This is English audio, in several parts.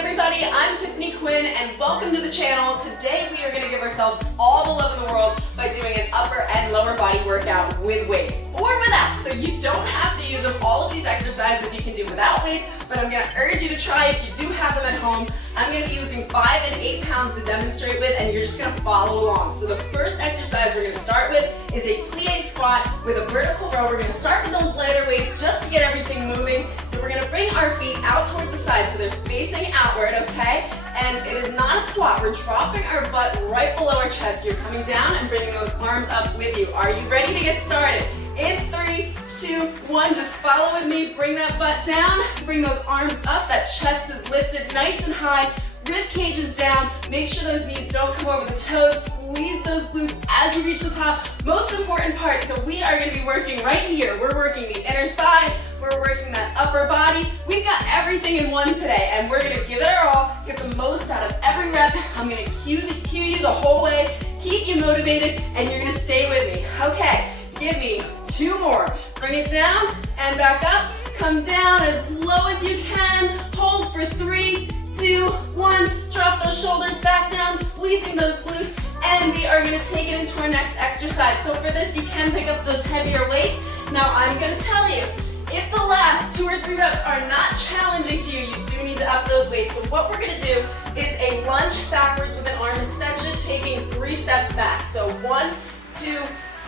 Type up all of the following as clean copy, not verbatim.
everybody, I'm Tiffany Quinn and welcome to the channel. Today we are going to give ourselves all the love in the world by doing an upper and lower body workout with weights or without. So you don't have to use up all of these exercises you can do without weights, but I'm going to urge you to try if you do have them at home. I'm going to be using 5 and 8 pounds to demonstrate with, and you're just going to follow along. So the first exercise we're going to start with is a plie squat with a vertical row. We're going to start with those lighter weights just to get everything moving. So we're going to bring our feet out towards the side so they're facing outward, okay? And it is not a squat. We're dropping our butt right below our chest. You're coming down and bringing those arms up with you. Are you ready to get started? In 3, 2, 1, just follow with me. Bring that butt down, bring those arms up. That chest is lifted nice and high. Rib cage is down. Make sure those knees don't come over the toes. Squeeze those glutes as you reach the top. Most important part, so we are going to be working right here. We're working the inner thigh. We're working that upper body. We've got everything in one today, and we're going to give it our all, get the most out of every rep. I'm going to cue you the whole way, keep you motivated, and you're going to stay with me. Okay, give me 2 more. Bring it down and back up. Come down as low as you can. Hold for 3, 2, 1. Drop those shoulders back down, squeezing those glutes, and we are going to take it into our next exercise. So for this, you can pick up those heavier weights. Now, I'm going to tell you, if the last 2 or 3 reps are not challenging to you, you do need to up those weights. So what we're going to do is a lunge backwards with an arm extension, taking 3 steps back. So 1, 2,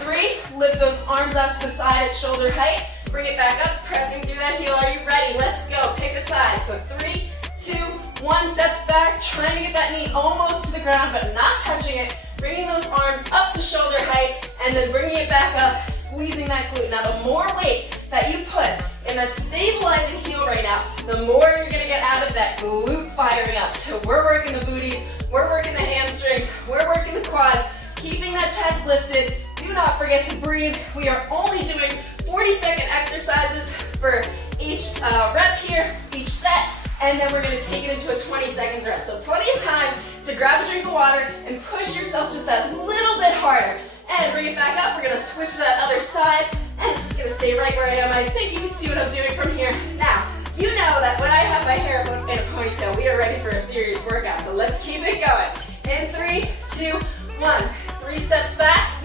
3. Lift those arms up to the side at shoulder height. Bring it back up, pressing through that heel. Are you ready? Let's go. Pick a side. So 3, 2, 1. Steps back. Trying to get that knee almost to the ground, but not touching it. Bringing those arms up to shoulder height, and then bringing it back up, squeezing that glute. Now, the more weight that you put in that stabilizing heel right now, the more you're going to get out of that glute firing up. So we're working the booties, we're working the hamstrings, we're working the quads, keeping that chest lifted. Do not forget to breathe. We are only doing 40-second exercises for each rep here, each set, and then we're going to take it into a 20 seconds rest. So plenty of time to grab a drink of water and push yourself just that little bit harder. And bring it back up. We're going to switch to that other side, and I'm just going to stay right where I am. I think you can see what I'm doing from here. Now, you know that when I have my hair in a ponytail, we are ready for a serious workout. So let's keep it going. In 3, 2, 1. 3 steps back.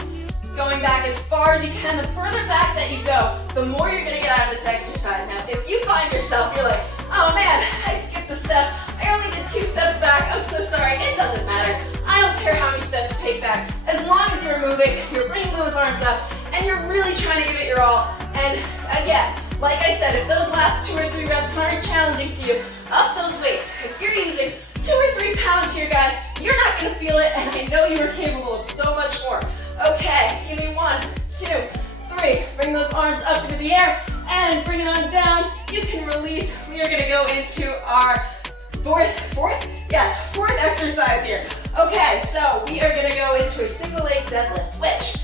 Going back as far as you can. The further back that you go, the more you're going to get out of this exercise. Now, if you find yourself, you're like, oh man, I skipped a step. I only did 2 steps back. I'm so sorry. It doesn't matter. I don't care how many steps you take back. As long as you're moving, you're bringing those arms up, and you're really trying to give it your all. And again, like I said, if those last 2 or 3 reps aren't challenging to you, up those weights. If you're using 2 or 3 pounds here, guys, you're not going to feel it, and I know you are capable of so much more. Okay, give me 1, 2, 3. Bring those arms up into the air, and bring it on down. You can release. We are going to go into our fourth exercise here. Okay, so we are going to go into a single leg deadlift, which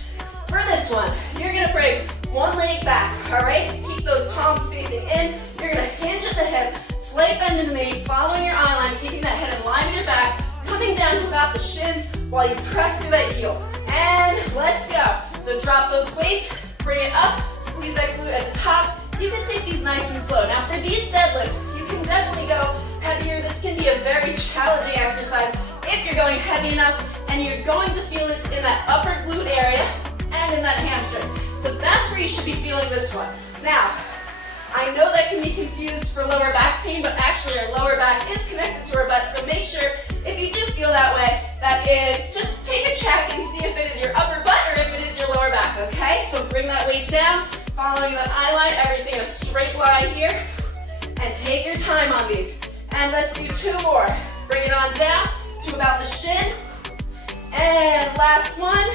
for this one, you're going to bring one leg back, all right? Keep those palms facing in. You're going to hinge at the hip, slight bend in the knee, following your eye line, keeping that head in line with your back, coming down to about the shins while you press through that heel. And let's go. So drop those weights, bring it up, squeeze that glute at the top. You can take these nice and slow. Now for these deadlifts, you can definitely go heavier. This can be a very challenging exercise if you're going heavy enough, and you're going to feel this in that upper glute area and in that hamstring. So that's where you should be feeling this one. Now, I know that can be confused for lower back pain, but actually our lower back is connected to our butt, so make sure if you do feel that way, just take a check and see if it is your upper butt or if it is your lower back, okay? So bring that weight down, following that eye line, everything in a straight line here, and take your time on these. And let's do 2 more. Bring it on down to about the shin. And last one.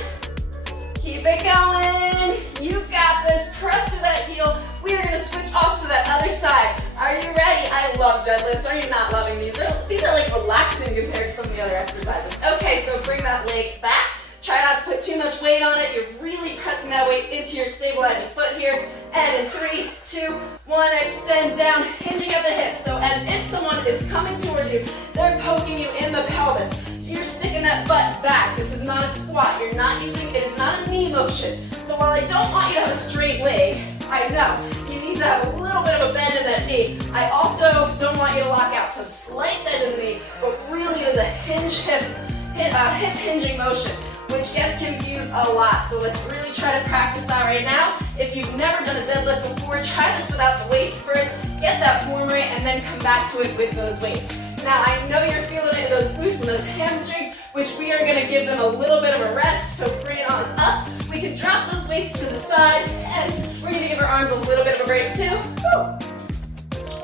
Keep it going. You've got this. Press through that heel. We are going to switch off to that other side. Are you ready? I love deadlifts. Are you not loving these? These are like relaxing compared to some of the other exercises. Okay, so bring that leg back. Try not to put too much weight on it. You're really pressing that weight into your stabilizing foot here. And in 3, 2, 1, extend down, hinging at the hips. So as if someone is coming towards you, they're poking you in the pelvis. So you're sticking that butt back. This is not a squat. You're not using, it is not a knee motion. So while I don't want you to have a straight leg, I know, you you need to have a little bit of a bend in that knee. I also don't want you to lock out, so slight bend in the knee, but really it is a hip hinging motion, which gets confused a lot. So let's really try to practice that right now. If you've never done a deadlift before, try this without the weights first, get that form right, and then come back to it with those weights. Now, I know you're feeling it in those glutes and those hamstrings, which we are gonna give them a little bit of a rest, so bring it on up. We can drop those weights to the side, and we're gonna give our arms a little bit of a break too. Woo.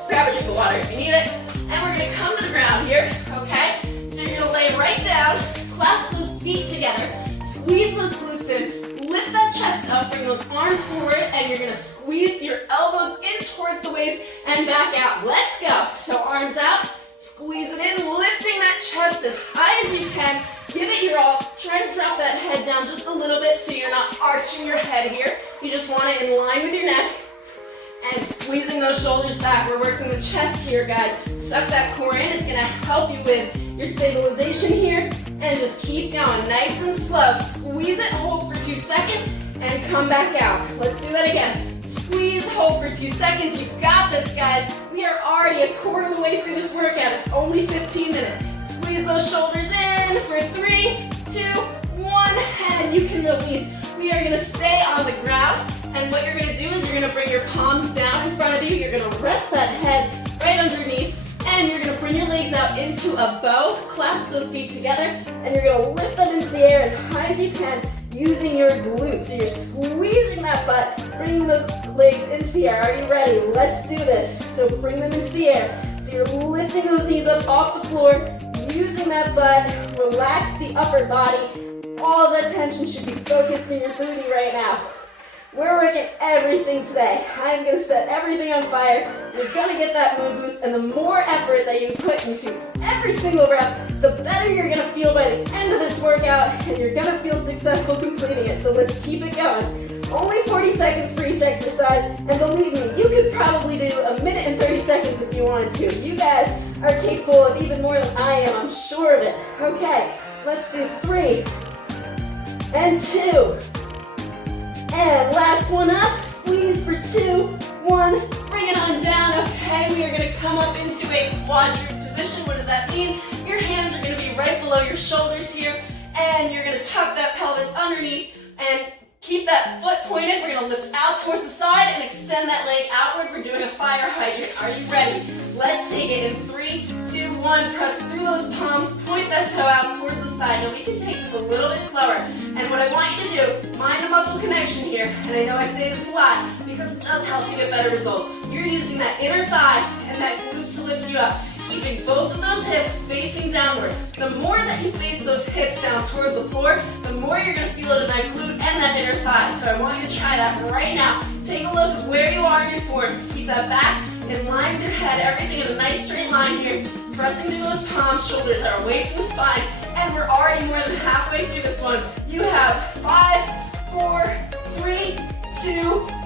Grab a drink of water if you need it, and we're gonna come to the ground here, okay? So you're gonna lay right down, clasp those feet together, squeeze those glutes in, lift that chest up, bring those arms forward, and you're gonna squeeze your elbows in towards the waist and back out. Let's go. So arms out, squeeze it in, lifting that chest as high as you can. Give it your all. Try to drop that head down just a little bit so you're not arching your head here. You just want it in line with your neck. And squeezing those shoulders back. We're working the chest here, guys. Suck that core in. It's gonna help you with your stabilization here. And just keep going, nice and slow. Squeeze it, hold for 2 seconds, and come back out. Let's do that again. Squeeze, hold for 2 seconds. You've got this, guys. We are already a quarter of the way through this workout. It's only 15 minutes. Squeeze those shoulders in for 3, 2, 1, and you can release. We are gonna stay on the ground, and what you're gonna do is you're gonna bring your palms down in front of you. You're gonna rest that head right underneath, and you're gonna bring your legs out into a bow, clasp those feet together, and you're gonna lift them into the air as high as you can using your glutes. So you're squeezing that butt, bringing those legs into the air. Are you ready? Let's do this. So bring them into the air. So you're lifting those knees up off the floor, using that butt, relax the upper body. All that tension should be focused in your booty right now. We're working everything today. I'm gonna set everything on fire. You're gonna get that mood boost, and the more effort that you put into every single rep, the better you're gonna feel by the end of this workout, and you're gonna feel successful completing it. So let's keep it going. Only 40 seconds for each exercise, and believe me, you could probably do a minute and 30 seconds if you wanted to. You guys are capable of even more than I am, I'm sure of it. Okay, let's do 3 and 2. And last one up, squeeze for 2, 1, bring it on down. Okay, we are gonna come up into a quadruped position. What does that mean? Your hands are gonna be right below your shoulders here, and you're gonna tuck that pelvis underneath and keep that foot pointed. We're gonna lift out towards the side and extend that leg outward. We're doing a fire hydrant. Are you ready? Let's take it in 3, 2, 1. Press through those palms, point that toe out towards the side. Now we can take this a little bit slower. And what I want you to do, mind the muscle connection here. And I know I say this a lot because it does help you get better results. You're using that inner thigh and that glute to lift you up. Keeping both of those hips facing downward. The more that you face those hips down towards the floor, the more you're going to feel it in that glute and that inner thigh. So I want you to try that right now. Take a look at where you are in your form. Keep that back in line with your head. Everything in a nice straight line here. Pressing through those palms, shoulders are away from the spine. And we're already more than halfway through this one. You have 5, 4, 3, 2,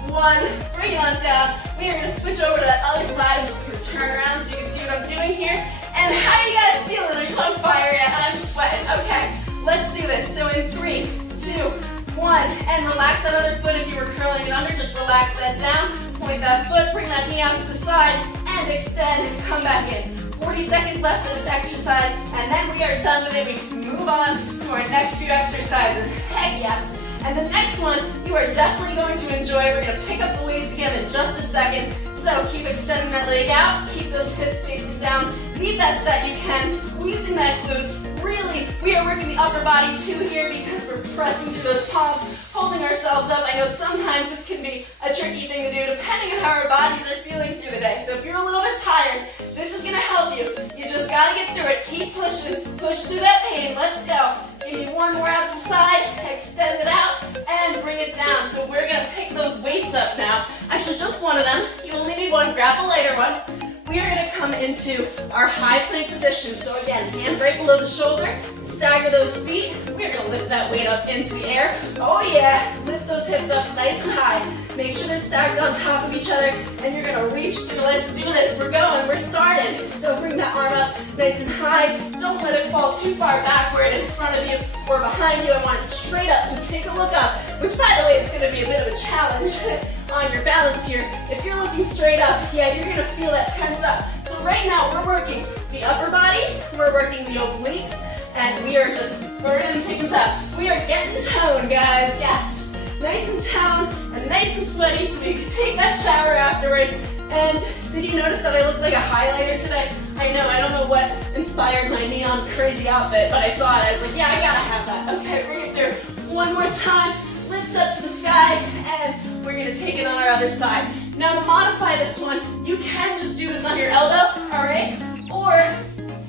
1. Bring it on down. We are going to switch over to that other side. I'm just going to turn around so you can see what I'm doing here. And how are you guys feeling? Are you on fire yet? I'm sweating. Okay, let's do this. So in 3, 2, 1. And relax that other foot. If you were curling it under, just relax that down. Point that foot, bring that knee out to the side, and extend. Come back in. 40 seconds left of this exercise, and then we are done with it. We can move on to our next few exercises. Heck yes. And the next one, you are definitely going to enjoy. We're going to pick up the weights again in just a second. So keep extending that leg out. Keep those hips facing down the best that you can. Squeezing that glute. Really, we are working the upper body too here because we're pressing through those palms, holding ourselves up. I know sometimes this can be a tricky thing to do depending on how our bodies are feeling through the day. So if you're a little bit tired, this is going to help you. You just got to get through it. Keep pushing. Push through that pain. Let's go. Give me one more out to the side, extend it out, and bring it down. So we're gonna pick those weights up now. Actually, just one of them. You only need one, grab the lighter one. We are gonna come into our high plank position. So again, hand right below the shoulder, stagger those feet. We're gonna lift that weight up into the air. Oh yeah, lift those hips up nice and high. Make sure they're stacked on top of each other, and you're gonna reach through. Let's do this, we're going, we're started. So bring that arm up nice and high. Don't let it fall too far backward in front of you or behind you. I want it straight up, so take a look up, which by the way is gonna be a bit of a challenge. on your balance here. If you're looking straight up, yeah, you're gonna feel that tense up. So right now we're working the upper body, we're working the obliques, and we are just burning the things up. We are getting toned, guys, yes. Nice and toned and nice and sweaty so we can take that shower afterwards. And did you notice that I look like a highlighter today? I know, I don't know what inspired my neon crazy outfit, but I saw it, I was like, yeah, I gotta have that. Okay, bring it through one more time, lift up to the sky, and we're gonna take it on our other side. Now to modify this one, you can just do this on your elbow, all right? Or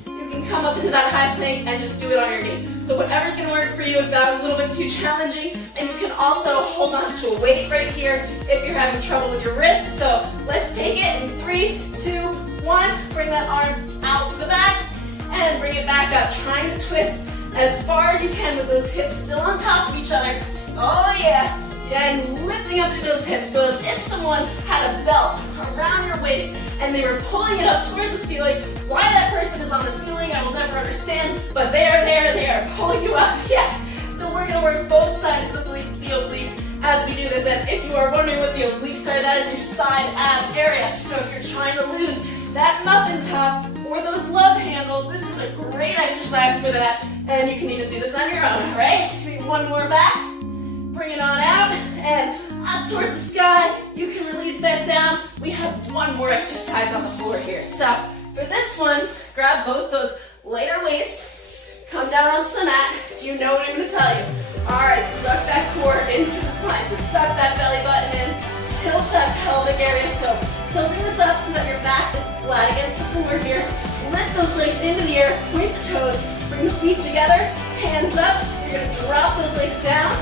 you can come up into that high plank and just do it on your knee. So whatever's gonna work for you if that was a little bit too challenging. And you can also hold on to a weight right here if you're having trouble with your wrists. So let's take it in 3, 2, 1. Bring that arm out to the back and bring it back up. Trying to twist as far as you can with those hips still on top of each other. Oh yeah. Yeah, and lifting up through those hips. So as if someone had a belt around your waist and they were pulling it up towards the ceiling. Why that person is on the ceiling, I will never understand, but they are pulling you up, yes. So we're gonna work both sides of the obliques as we do this. And if you are wondering what the obliques are, that is your side ab area. So if you're trying to lose that muffin top or those love handles, this is a great exercise for that. And you can even do this on your own, all right? Give me one more back. Bring it on out and up towards the sky. You can release that down. We have one more exercise on the floor here. So for this one, grab both those lighter weights, come down onto the mat. Do you know what I'm gonna tell you? All right, suck that core into the spine. So suck that belly button in, tilt that pelvic area. So tilting this up so that your back is flat against the floor here. Lift those legs into the air, point the toes, bring the feet together, hands up. You're gonna drop those legs down.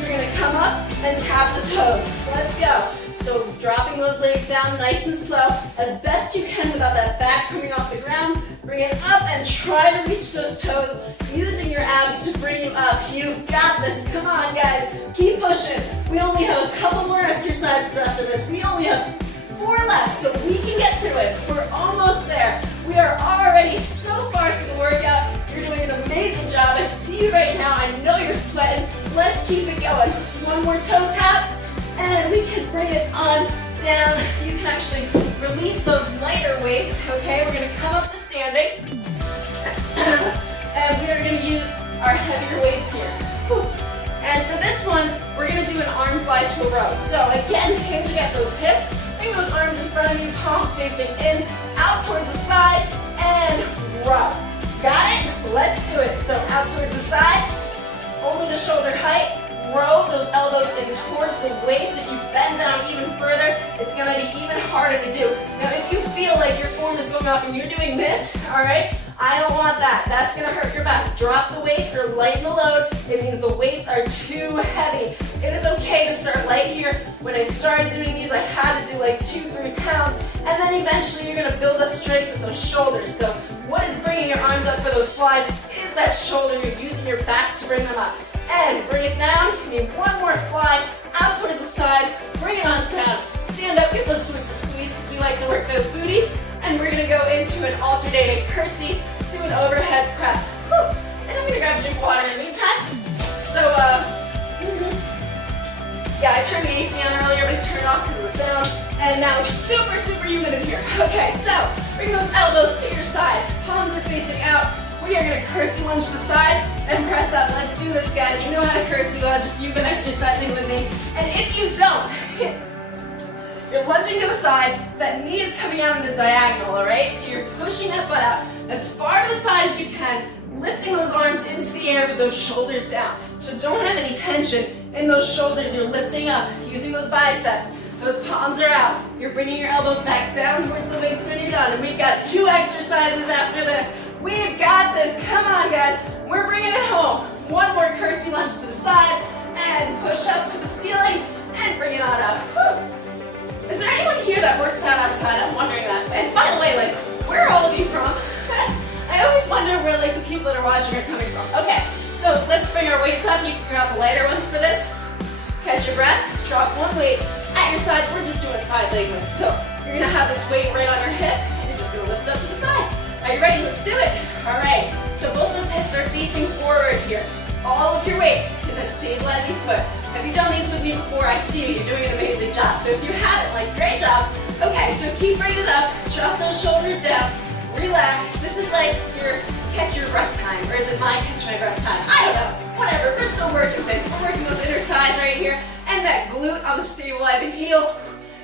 You're gonna come up and tap the toes. Let's go. So dropping those legs down nice and slow, as best you can without that back coming off the ground. Bring it up and try to reach those toes, using your abs to bring you up. You've got this. Come on, guys. Keep pushing. We only have a couple more exercises after this. We only have 4 left, so we can get through it. We're almost there. We are already so far through the workout. You're doing an amazing job. I see you right now. I know you're sweating. Let's keep it going. One more toe tap, and we can bring it on down. You can actually release those lighter weights, okay? We're gonna come up to standing, and we are gonna use our heavier weights here. And for this one, we're gonna do an arm fly to a row. So again, hinging at those hips, bring those arms in front of you, palms facing in, out towards the side, and row. Got it? Let's do it. So out towards the side, only to shoulder height. Row those elbows in towards the waist. If you bend down even further, it's gonna be even harder to do. Now, if you feel like your form is going off and you're doing this, all right, I don't want that. That's gonna hurt your back. Drop the weights or lighten the load. It means the weights are too heavy. It is okay to start light here. When I started doing these, I had to do like 2-3 pounds, and then eventually you're gonna build up strength with those shoulders. So what is bringing your arms up for those flies is that shoulder. You're using your back to bring them up. And bring it down. Give me one more fly out towards the side. Bring it on down. Stand up, give those glutes a squeeze because we like to work those booties. And we're gonna go into an alternating curtsy, do an overhead press. Whew. And I'm gonna grab a drink of water in the meantime. So, yeah, I turned the AC on earlier, but I turned it off because of the sound. And now it's super, super humid in here. Okay, so bring those elbows to your sides. Palms are facing out. We are gonna curtsy lunge to the side and press up. Let's do this, guys. You know how to curtsy lunge if you've been exercising with me. And if you don't, you're lunging to the side, that knee is coming out in the diagonal, all right? So you're pushing that butt out as far to the side as you can, lifting those arms into the air with those shoulders down. So don't have any tension in those shoulders. You're lifting up, using those biceps. Those palms are out. You're bringing your elbows back down towards the waist when you're done. And we've got 2 exercises after this. We've got this. Come on, guys. We're bringing it home. One more curtsy lunge to the side and push up to the ceiling and bring it on up. Whew. Is there anyone here that works out outside? I'm wondering that. And by the way, like, where are all of you from? I always wonder where like the people that are watching are coming from. Okay, so let's bring our weights up. You can grab the lighter ones for this. Catch your breath. Drop one weight at your side. We're just doing a side leg lift. So you're gonna have this weight right on your hip, and you're just gonna lift up to the side. Are you ready? Let's do it. All right. So both those hips are facing forward here. All of your weight in that stabilizing foot. Have you done these with me before? I see you, you're doing an amazing job. So if you haven't, like, great job. Okay, so keep bringing it up, drop those shoulders down, relax. This is like your catch your breath time, or is it my catch my breath time? I don't know, whatever, we're still working things. We're working those inner thighs right here, and that glute on the stabilizing heel.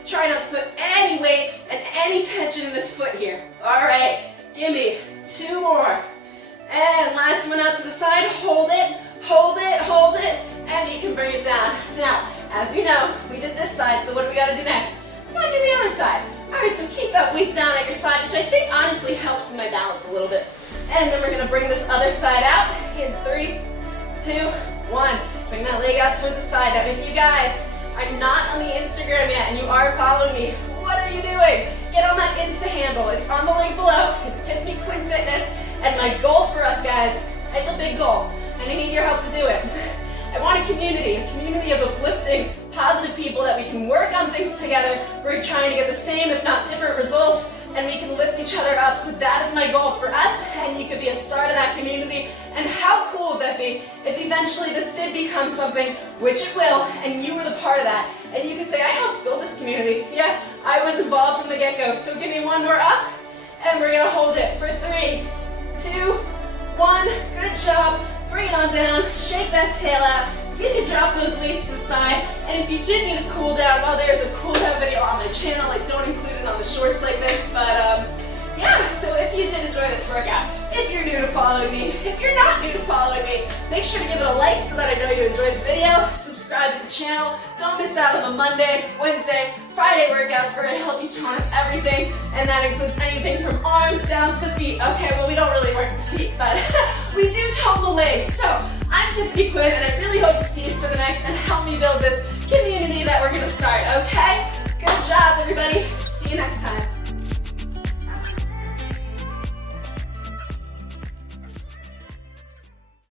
Try not to put any weight and any tension in this foot here. All right, give me 2 more. And last one out to the side, hold it, hold it, hold it, and you can bring it down. Now, as you know, we did this side, so what do we gotta do next? We gotta do the other side. All right, so keep that weight down at your side, which I think honestly helps with my balance a little bit. And then we're gonna bring this other side out in 3, 2, 1. Bring that leg out towards the side. Now, if you guys are not on the Instagram yet and you are following me, what are you doing? Get on that Insta handle. It's on the link below. It's Tiffany Quinn Fitness. And my goal for us, guys, it's a big goal, and I need your help to do it. I want a community of uplifting, positive people that we can work on things together. We're trying to get the same, if not different results, and we can lift each other up. So that is my goal for us, and you could be a start of that community. And how cool would that be if eventually this did become something, which it will, and you were the part of that, and you could say, I helped build this community. Yeah, I was involved from the get-go. So give me 1 more up, and we're gonna hold it for 3, 2, 1. Good job. Bring it on down. Shake that tail out. You can drop those weights to the side, and if you did need a cool down, well, there's a cool down video on my channel. I don't include it on the shorts like this, but yeah, so if you did enjoy this workout, if you're new to following me, if you're not new to following me, make sure to give it a like so that I know you enjoyed the video. Subscribe to the channel. Don't miss out on the Monday, Wednesday, Friday workouts. We're going to help you tone up everything, and that includes anything from arms down to the feet. Okay, well, we don't really work the feet, but we do tone the legs. So I'm Tiffany Quinn, and I really hope to see you for the next and help me build this community that we're going to start, okay? Good job, everybody.